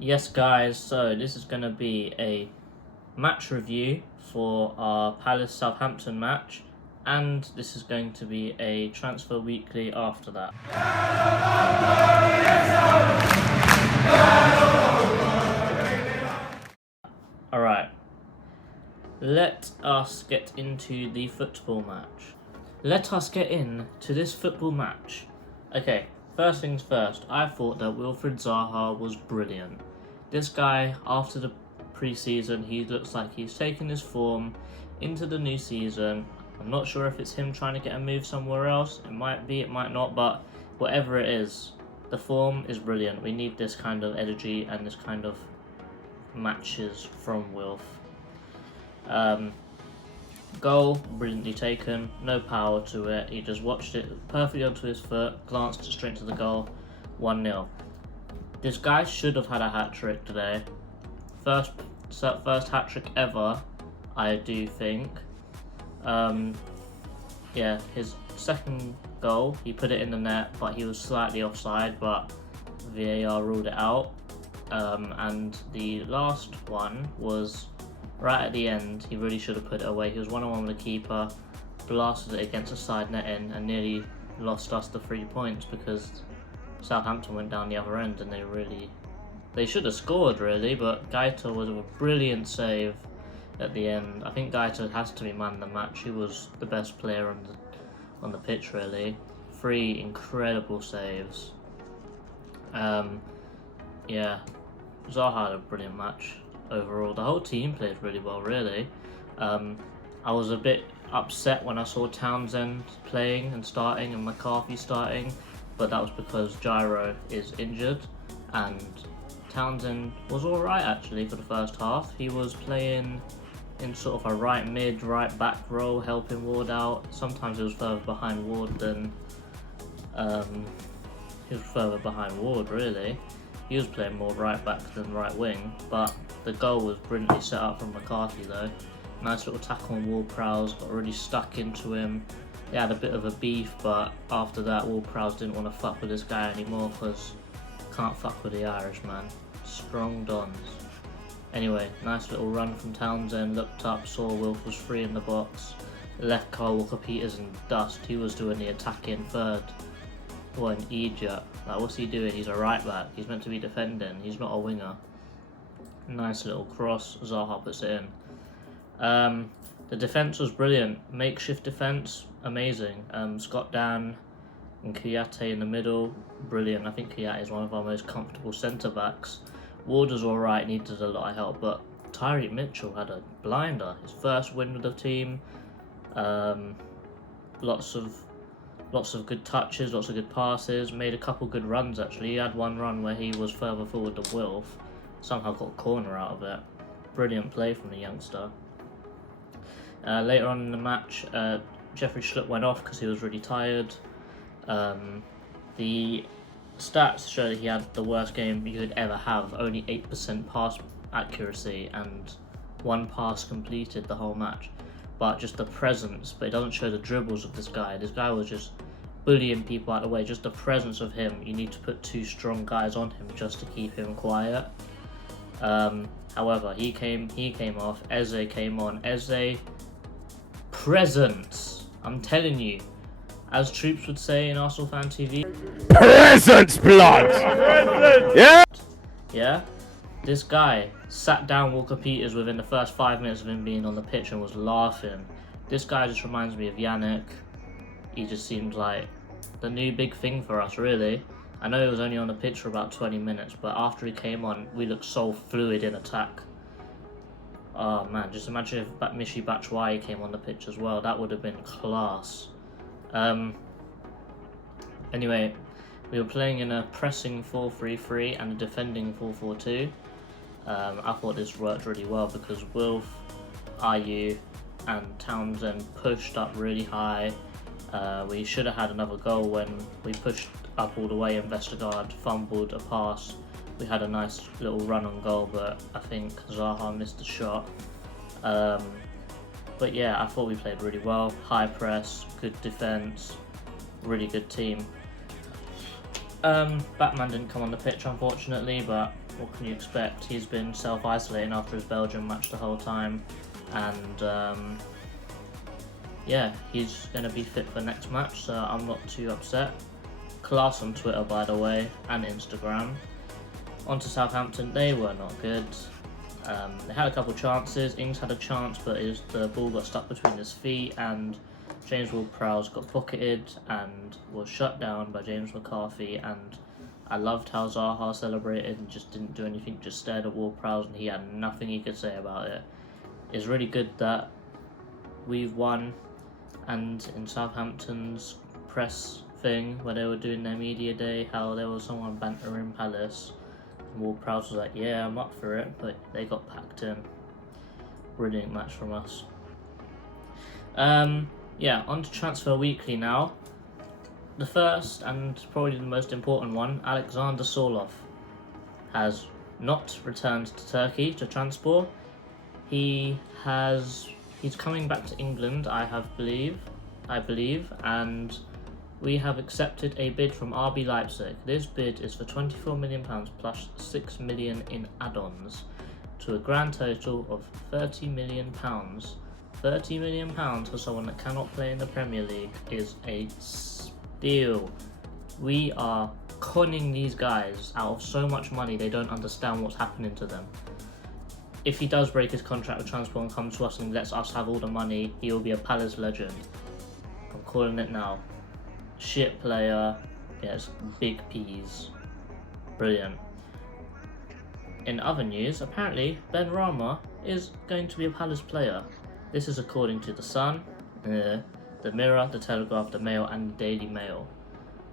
Yes guys, so this is going to be a match review for our Palace Southampton match, and this is going to be a transfer weekly after that. Alright, let us get into the football match. Let us get into this football match. Okay, first things first, I thought that Wilfried Zaha was brilliant. This guy, after the pre-season, he looks like he's taken his form into the new season. I'm not sure if it's him trying to get a move somewhere else. It might be, it might not, but whatever it is, the form is brilliant. We need this kind of energy and this kind of matches from Wilf. Goal, brilliantly taken, no power to it. He just watched it perfectly onto his foot, glanced it straight to the goal, 1-0. This guy should have had a hat-trick today. First hat-trick ever, I do think. Yeah, his second goal, he put it in the net, but he was slightly offside, but VAR ruled it out. And the last one was right at the end. He really should have put it away. He was one-on-one with the keeper, blasted it against a side netting, and nearly lost us the 3 points because Southampton went down the other end, and they should have scored really, but Gaeta was a brilliant save at the end. I think Gaeta has to be man of the match. He was the best player on the pitch really. 3 incredible saves. Yeah, Zaha had a brilliant match overall. The whole team played really well really. I was a bit upset when I saw Townsend playing and starting and McCarthy starting, but that was because Gyro is injured, and Townsend was alright actually for the first half. He was playing in sort of a right mid, right back role, helping Ward out. Sometimes he was further behind Ward than really. He was playing more right back than right wing, but the goal was brilliantly set up from McCarthy though. Nice little tackle on Ward-Prowse, got really stuck into him. They had a bit of a beef, but after that Ward-Prowse didn't want to fuck with this guy anymore because can't fuck with the Irish man. Strong Dons. Anyway, nice little run from Townsend, looked up, saw Wilf was free in the box, left Kyle Walker-Peters in dust. He was doing the attacking third. What an idiot. Like, what's he doing? He's a right back. He's meant to be defending. He's not a winger. Nice little cross. Zaha puts it in. The defence was brilliant. Makeshift defence, amazing. Scott Dan and Kouyaté in the middle, brilliant. I think Kouyaté is one of our most comfortable centre-backs. Ward was alright, needed a lot of help, but Tyreek Mitchell had a blinder. His first win with the team. Lots of good touches, lots of good passes, made a couple good runs actually. He had one run where he was further forward than Wilf, somehow got a corner out of it. Brilliant play from the youngster. Later on in the match, Jeffrey Schlupp went off because he was really tired. The stats show that he had the worst game you could ever have, only 8% pass accuracy and 1 pass completed the whole match. But just the presence, but it doesn't show the dribbles of this guy. This guy was just bullying people out of the way. Just the presence of him. You need to put 2 strong guys on him just to keep him quiet. However, he came off. Eze came on. Eze, presence. I'm telling you, as Troops would say in Arsenal Fan TV, presence blood. Yeah. Yeah. This guy sat down Walker-Peters within the first 5 minutes of him being on the pitch and was laughing. This guy just reminds me of Yannick. He just seems like the new big thing for us, really. I know he was only on the pitch for about 20 minutes, but after he came on, we looked so fluid in attack. Oh man, just imagine if Michy Batshuayi came on the pitch as well. That would have been class. Anyway, we were playing in a pressing 4-3-3 and a defending 4-4-2. I thought this worked really well because Wilf, Ayew and Townsend pushed up really high. We should have had another goal when we pushed up all the way and Vestergaard fumbled a pass. We had a nice little run on goal, but I think Zaha missed the shot. But yeah, I thought we played really well. High press, good defence, really good team. Batman didn't come on the pitch unfortunately, but what can you expect? He's been self-isolating after his Belgium match the whole time, and yeah, he's going to be fit for next match, so I'm not too upset. Class on Twitter, by the way, and Instagram. On to Southampton, they were not good. They had a couple chances. Ings had a chance, but the ball got stuck between his feet, and James Ward-Prowse got pocketed and was shut down by James McCarthy. And I loved how Zaha celebrated and just didn't do anything, just stared at Ward-Prowse, and he had nothing he could say about it. It's really good that we've won, and in Southampton's press thing, where they were doing their media day, how there was someone bantering Palace. Ward-Prowse was like, yeah, I'm up for it, but they got packed in. Brilliant match from us. Yeah, on to Transfer Weekly now. The first, and probably the most important one, Alexander Sorloth has not returned to Turkey to Transport. He's coming back to England, I believe, and we have accepted a bid from RB Leipzig. This bid is for £24 million plus £6 million in add-ons, to a grand total of £30 million. £30 million for someone that cannot play in the Premier League is a steal. We are conning these guys out of so much money they don't understand what's happening to them. If he does break his contract with Transport and come to us and lets us have all the money, he will be a Palace legend. I'm calling it now. Shit player, yes, big P's. Brilliant. In other news, apparently Benrahma is going to be a Palace player. This is according to The Sun, The Mirror, The Telegraph, The Mail and The Daily Mail.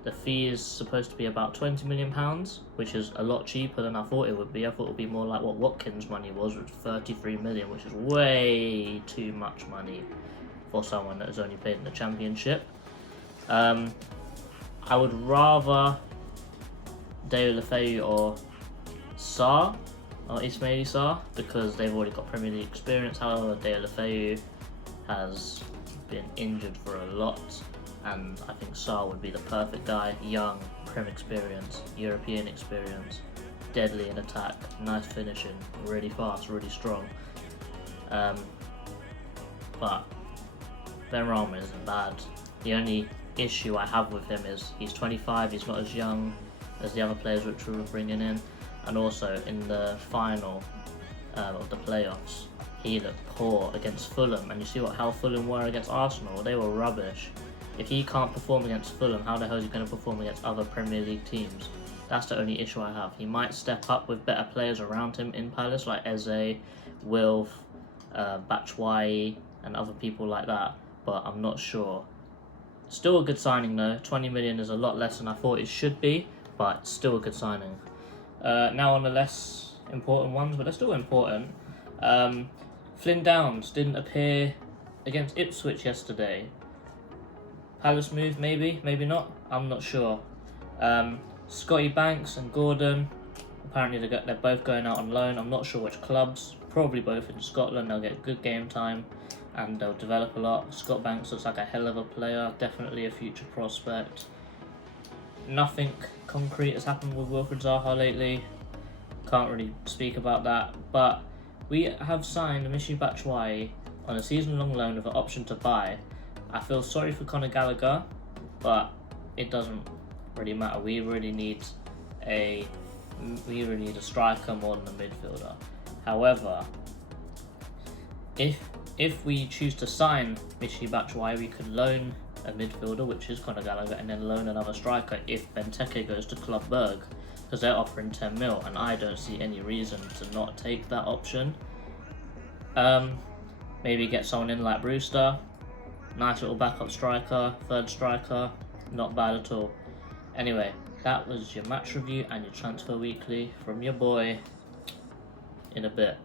The fee is supposed to be about £20 million, which is a lot cheaper than I thought it would be. I thought it would be more like what Watkins' money was, which was 33 million, which is way too much money for someone that has only played in the Championship. I would rather Deulofeu or Sarr, or Ismaili Sarr, because they've already got Premier League experience. However, Deulofeu has been injured for a lot, and I think Sarr would be the perfect guy. Young, Prem experience, European experience, deadly in attack, nice finishing, really fast, really strong. But Benrahma isn't bad. The only issue I have with him is he's 25, he's not as young as the other players which we were bringing in, and also in the final of the playoffs he looked poor against Fulham, and you see how Fulham were against Arsenal. They were rubbish. If he can't perform against Fulham, how the hell is he going to perform against other Premier League teams? That's the only issue I have. He might step up with better players around him in Palace, like Eze, Wilf, Batshuayi and other people like that, but I'm not sure. Still a good signing though. 20 million is a lot less than I thought it should be, but still a good signing. Now on the less important ones, but they're still important. Flynn Downs didn't appear against Ipswich yesterday. Palace move, maybe, maybe not. I'm not sure. Scotty Banks and Gordon, apparently they're both going out on loan. I'm not sure which clubs. Probably both in Scotland. They'll get good game time and they'll develop a lot. Scott Banks looks like a hell of a player, definitely a future prospect. Nothing concrete has happened with Wilfried Zaha lately. Can't really speak about that, but we have signed Michy Batshuayi on a season-long loan with an option to buy. I feel sorry for Conor Gallagher, but it doesn't really matter. We really need a striker more than a midfielder. However, if we choose to sign Michy Batshuayi, we could loan a midfielder, which is Conor Gallagher, and then loan another striker if Benteke goes to Club Brugge, because they're offering 10 mil, and I don't see any reason to not take that option. Maybe get someone in like Brewster, nice little backup striker, third striker, not bad at all. Anyway, that was your match review and your transfer weekly from your boy. In a bit.